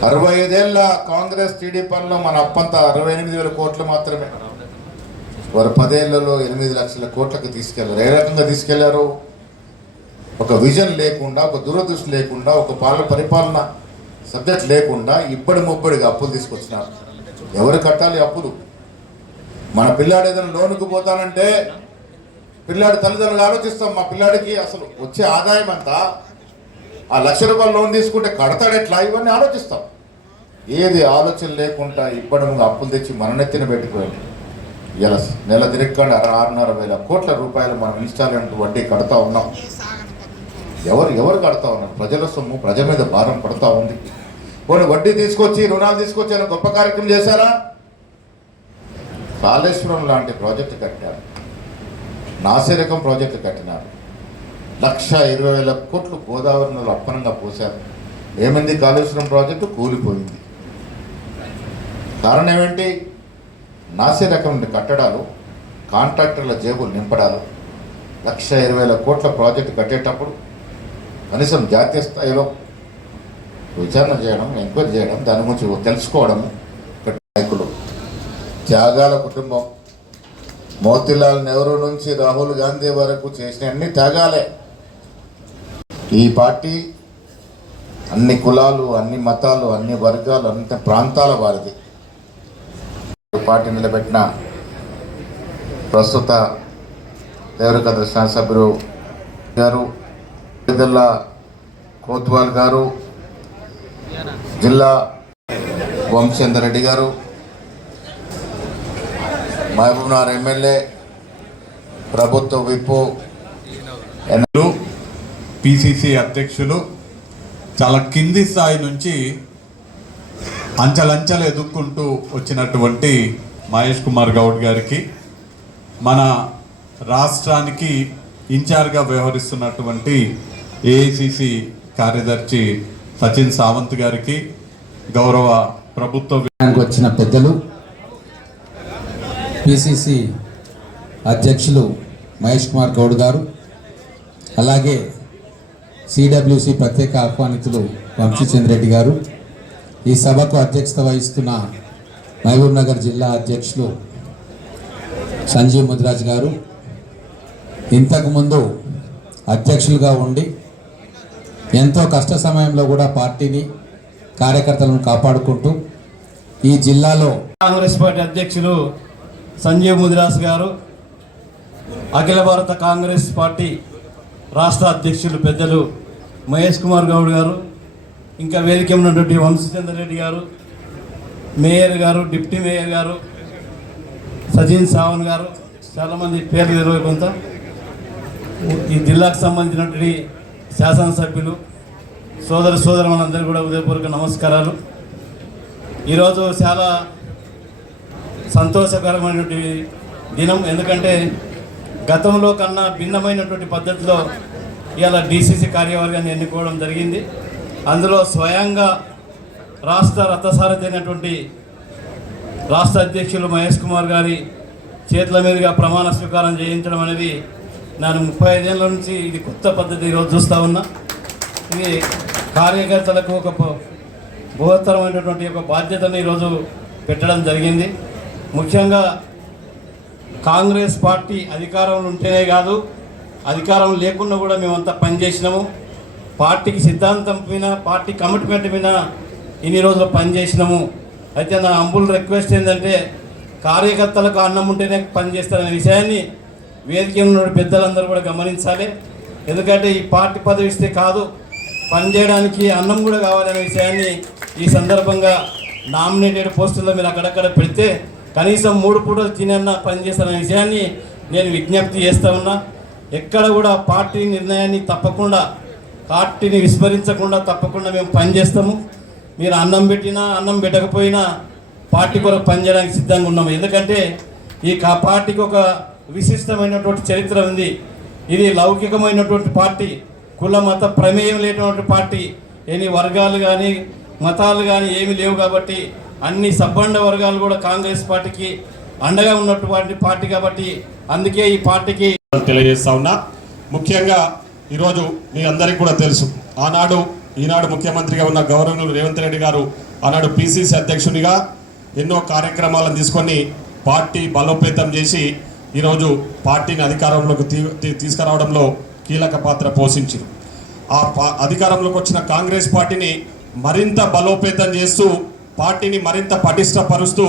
65 ఏళ్ళ కాంగ్రెస్ టీడీపీలో మన అప్పంతా 68,000 కోట్లు మాత్రమే. వారు 10 ఏళ్లలో 8 లక్షల కోట్లకు తీసుకెళ్లారు. ఏ రకంగా తీసుకెళ్లారు? ఒక విజన్ లేకుండా, ఒక దూరదృష్టి లేకుండా, ఒక పరిపాలన సబ్జెక్ట్ లేకుండా ముబ్బడిగా అప్పులు తీసుకొచ్చినారు. ఎవరు కట్టాలి అప్పులు? మన పిల్లాడు ఏదైనా లోనుకు పోతానంటే పిల్లాడి తల్లిదండ్రులు ఆలోచిస్తాం, మా పిల్లాడికి అసలు వచ్చే ఆదాయం అంతా, ఆ ₹1,00,000 లోన్ తీసుకుంటే కడతాడెట్లా, ఇవన్నీ ఆలోచిస్తాం. ఏది ఆలోచన లేకుండా అప్పులు తెచ్చి మన నెత్తిన పెట్టుకోండి. ఇలా నెల తిరగకుండా 6,500 కోట్ల రూపాయలు మనం ఇన్స్టాల్మెంట్ వడ్డీ కడతా ఉన్నాం. ఎవరు కడతా ఉన్నారు? ప్రజల సొమ్ము ప్రజల మీద భారం పడతా ఉంది. కొన్ని వడ్డీ తీసుకొచ్చి రుణాలు తీసుకొచ్చి అని గొప్ప కార్యక్రమం చేశారా? కాళేశ్వరం లాంటి ప్రాజెక్టు కట్టారు, నాసిరకం ప్రాజెక్టు కట్టినారు. 1,20,000 కోట్లు గోదావరిలో అప్పనంగా పోశారు. ఏమైంది? కాళేశ్వరం ప్రాజెక్టు కూలిపోయింది. కారణం ఏమిటి? నాసిరకం కట్టడాలు, కాంట్రాక్టర్ల జేబులు నింపడాలు. 1,20,000 కోట్ల ప్రాజెక్టు కట్టేటప్పుడు కనీసం జాతీయ స్థాయిలో విచారణ చేయడం, ఎంక్వైరీ చేయడం, దాని గురించి తెలుసుకోవడం. నాయకులు, త్యాగాల కుటుంబం, మోతీలాల్ నెహ్రూ నుంచి రాహుల్ గాంధీ వరకు చేసిన అన్ని త్యాగాలే. ఈ పార్టీ అన్ని కులాలు, అన్ని మతాలు, అన్ని వర్గాలు, అన్ని ప్రాంతాల వారిది. పార్టీ నిలబెట్టిన ప్రస్తుత దేవరకద్ర శాసనసభ్యులు గారు, విదల్లా కోత్వాల్ గారు, జిల్లా వంశేందర్ రెడ్డి గారు, మహబూబ్నగర్ ఎమ్మెల్యే, ప్రభుత్వ విప్పు, పిసిసి అధ్యక్షులు, చాలా కింది స్థాయి నుంచి అంచెలంచెలు ఎదుక్కుంటూ వచ్చినటువంటి మహేష్ కుమార్ గౌడ్ గారికి, మన రాష్ట్రానికి ఇన్ఛార్జ్గా వ్యవహరిస్తున్నటువంటి ఏఐసిసి కార్యదర్శి సచిన్ సావంత్ గారికి, గౌరవ ప్రభుత్వ వచ్చిన పెద్దలు, పిసిసి అధ్యక్షులు మహేష్ కుమార్ గౌడ్ గారు, అలాగే సిడబ్ల్యూసి ప్రత్యేక ఆహ్వానితులు వంశీచంద్ర రెడ్డి గారు, ఈ సభకు అధ్యక్షత వహిస్తున్న మహబూబ్నగర్ జిల్లా అధ్యక్షులు సంజీవ్ ముదిరాజ్ గారు, ఇంతకుముందు అధ్యక్షులుగా ఉండి ఎంతో కష్ట సమయంలో కూడా పార్టీని, కార్యకర్తలను కాపాడుకుంటూ ఈ జిల్లాలో కాంగ్రెస్ పార్టీ అధ్యక్షులు సంజీవ్ ముదిరాజ్ గారు, అఖిల భారత కాంగ్రెస్ పార్టీ రాష్ట్ర అధ్యక్షులు పెద్దలు మహేష్ కుమార్ గౌడ్ గారు, ఇంకా వేదిక ఉన్నటువంటి వంశీచంద్ర రెడ్డి గారు, మేయర్ గారు, డిప్యూటీ మేయర్ గారు, సచిన్ సావన్ గారు, చాలామంది పేర్లు తెలియదు కొంత, ఈ జిల్లాకు సంబంధించినటువంటి శాసనసభ్యులు, సోదరులందరూ కూడా ఉదయపూర్వక నమస్కారాలు. ఈరోజు చాలా సంతోషకరమైనటువంటి దినం. ఎందుకంటే గతంలో కన్నా భిన్నమైనటువంటి పద్ధతిలో ఇవాళ డిసిసి కార్యవర్గాన్ని ఎన్నుకోవడం జరిగింది. అందులో స్వయంగా రాష్ట్ర రథసారథి అయినటువంటి రాష్ట్ర అధ్యక్షులు మహేష్ కుమార్ గారి చేతుల మీదుగా ప్రమాణ స్వీకారం చేయించడం అనేది నేను 35 ఏళ్ళ నుంచి ఇది కొత్త పద్ధతి ఈరోజు చూస్తూ ఉన్నా. ఇది కార్యకర్తలకు ఒక బృహత్తరమైనటువంటి ఒక బాధ్యతను ఈరోజు పెట్టడం జరిగింది. ముఖ్యంగా కాంగ్రెస్ పార్టీ అధికారంలో ఉంటేనే కాదు, అధికారం లేకుండా కూడా మేమంతా పనిచేసినాము. పార్టీకి సిద్ధాంతం మీద, పార్టీ కమిట్మెంట్ మీద ఇన్ని రోజులు పనిచేసినాము. అయితే నా హంబుల్ రిక్వెస్ట్ ఏంటంటే, కార్యకర్తలకు అన్నం ఉంటేనే పనిచేస్తారనే విషయాన్ని వేదిక ఉన్న పెద్దలందరూ కూడా గమనించాలి. ఎందుకంటే ఈ పార్టీ పదవి ఇస్తే కాదు, పనిచేయడానికి అన్నం కూడా కావాలనే విషయాన్ని ఈ సందర్భంగా నామినేటెడ్ పోస్టుల్లో మీరు అక్కడక్కడ పెడితే కనీసం 3 పూటలు తినన్నా పనిచేస్తారనే విషయాన్ని నేను విజ్ఞప్తి చేస్తూ ఉన్నా. ఎక్కడ కూడా పార్టీ నిర్ణయాన్ని తప్పకుండా, పార్టీని విస్మరించకుండా తప్పకుండా మేము పనిచేస్తాము. మీరు అన్నం పెట్టినా అన్నం పెట్టకపోయినా పార్టీ కొరకు పనిచేయడానికి సిద్ధంగా ఉన్నాము. ఎందుకంటే ఈ పార్టీకి ఒక విశిష్టమైనటువంటి చరిత్ర ఉంది. ఇది లౌకికమైనటువంటి పార్టీ, కుల మత ప్రమేయం లేనటువంటి పార్టీ. ఎన్ని వర్గాలు కానీ మతాలు కానీ ఏమీ లేవు కాబట్టి అన్ని సబ్బండ వర్గాలు కూడా కాంగ్రెస్ పార్టీకి అండగా ఉన్నటువంటి పార్టీ కాబట్టి అందుకే ఈ పార్టీకి తెలియజేస్తా ఉన్నా. ముఖ్యంగా ఈరోజు మీ అందరికీ కూడా తెలుసు, ఈనాడు ముఖ్యమంత్రిగా ఉన్న గవర్నర్ రేవంత్ రెడ్డి గారు ఆనాడు పిసిసి అధ్యక్షునిగా ఎన్నో కార్యక్రమాలను తీసుకొని పార్టీ బలోపేతం చేసి ఈరోజు పార్టీని అధికారంలోకి తీసుకురావడంలో కీలక పాత్ర పోషించారు. అధికారంలోకి వచ్చిన కాంగ్రెస్ పార్టీని మరింత బలోపేతం చేస్తూ పార్టీని మరింత పటిష్టపరుస్తూ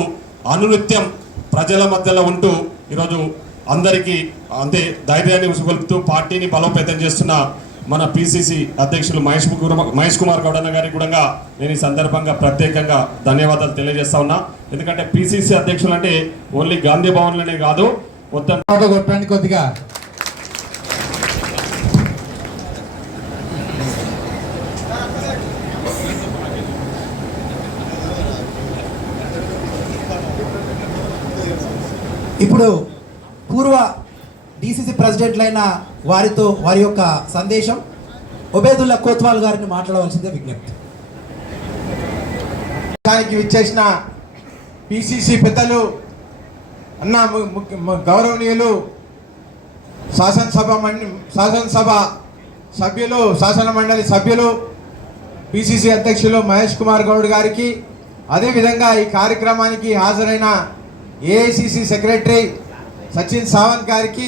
అనునిత్యం ప్రజల మధ్యలో ఉంటూ ఈరోజు అందరికీ అంతే ధైర్యాన్ని ఉసుగొల్పుతూ పార్టీని బలోపేతం చేస్తున్న మన పిసిసి అధ్యక్షులు మహేష్ కుమార్ గౌడ్ అన్న గారికి కూడా నేను ఈ సందర్భంగా ప్రత్యేకంగా ధన్యవాదాలు తెలియజేస్తా ఉన్నా. ఎందుకంటే పిసిసి అధ్యక్షులు అంటే ఓన్లీ గాంధీ భవన్లోనే కాదు, మొత్తం కొట్టండి కొద్దిగా. ఇప్పుడు పూర్వ డిసిసి ప్రెసిడెంట్లైన వారితో వారి యొక్క సందేశం ఒబేదుల్లా కోత్వాల్ గారిని మాట్లాడవలసిందే విజ్ఞప్తి. దానికి విచ్చేసిన పిసిసి పెద్దలు అన్న గౌరవనీయులు శాసనసభ సభ్యులు, శాసన మండలి సభ్యులు, పిసిసి అధ్యక్షులు మహేష్ కుమార్ గౌడ్ గారికి, అదేవిధంగా ఈ కార్యక్రమానికి హాజరైన ఏఐసిసి సెక్రటరీ సచిన్ సావంత్ గారికి,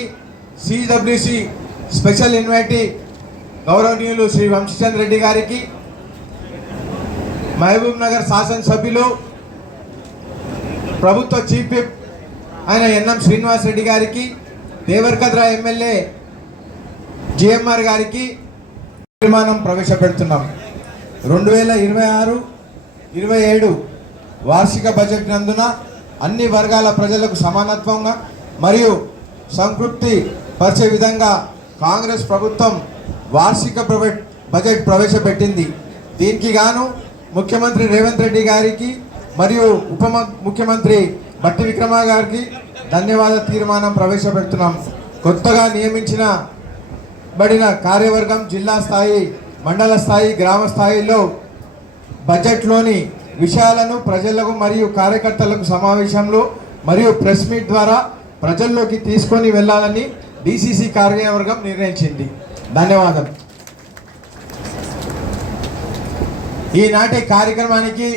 సిడబ్ల్యూసి స్పెషల్ ఇన్వైటీ గౌరవనీయులు శ్రీ వంశీచంద్ర రెడ్డి గారికి, మహబూబ్ నగర్ శాసనసభ్యులు ప్రభుత్వ చీఫ్ విప్ ఆయన ఎన్ఎం శ్రీనివాస్ రెడ్డి గారికి, దేవరకద్ర ఎమ్మెల్యే జిఎంఆర్ గారికి తీర్మానం ప్రవేశపెడుతున్నాం. 2026-27 వార్షిక బడ్జెట్ నందున అన్ని వర్గాల ప్రజలకు సమానత్వంగా మరియు సంతృప్తి పరిచే విధంగా కాంగ్రెస్ ప్రభుత్వం వార్షిక బడ్జెట్ ప్రవేశపెట్టింది. దీనికి గాను ముఖ్యమంత్రి రేవంత్ రెడ్డి గారికి మరియు ముఖ్యమంత్రి బట్టి విక్రమ గారికి ధన్యవాద తీర్మానం ప్రవేశపెడుతున్నాం. కొత్తగా నియమించబడిన కార్యవర్గం జిల్లా స్థాయి, మండల స్థాయి, గ్రామ స్థాయిలో బడ్జెట్లోని విషయాలను ప్రజలకు మరియు కార్యకర్తలకు సమావేశంలో మరియు ప్రెస్ మీట్ ద్వారా ప్రజల్లోకి తీసుకొని వెళ్ళాలని డిసిసి కార్యవర్గం నిర్ణయించింది. ధన్యవాదం. ఈనాటి కార్యక్రమానికి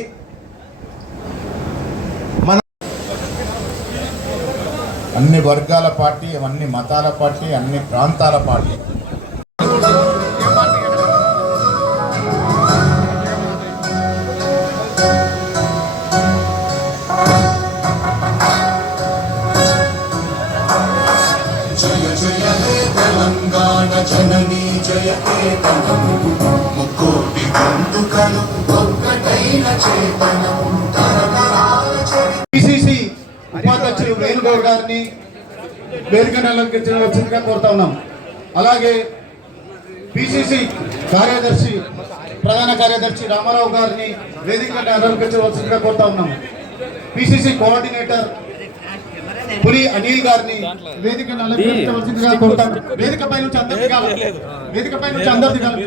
అన్ని వర్గాల పార్టీ, అన్ని మతాల పార్టీ, అన్ని ప్రాంతాల పార్టీ జననీ జయ కేతనము ముక్కోటి గొంతుకలు ఒక్కటైన చేతనము తరతరాల పిసిసి ఉపాధ్యక్షులు వేణుగౌడ్ గారిని వేదికను అలంకరించవలసిందిగా కోరుతా ఉన్నాం. అలాగే పిసిసి కార్యదర్శి, ప్రధాన కార్యదర్శి రామారావు గారిని వేదికను అలంకరించవలసిందిగా కోరుతా ఉన్నాం. పిసిసి కోఆర్డినేటర్ పులి అనిల్ గారిని వేదికను అలంకరించవలసిందిగా కోరుతాం. వేదికపై నుంచి అందరు దిగాలి. వేదికపై నుంచి అందరు దిగాలి.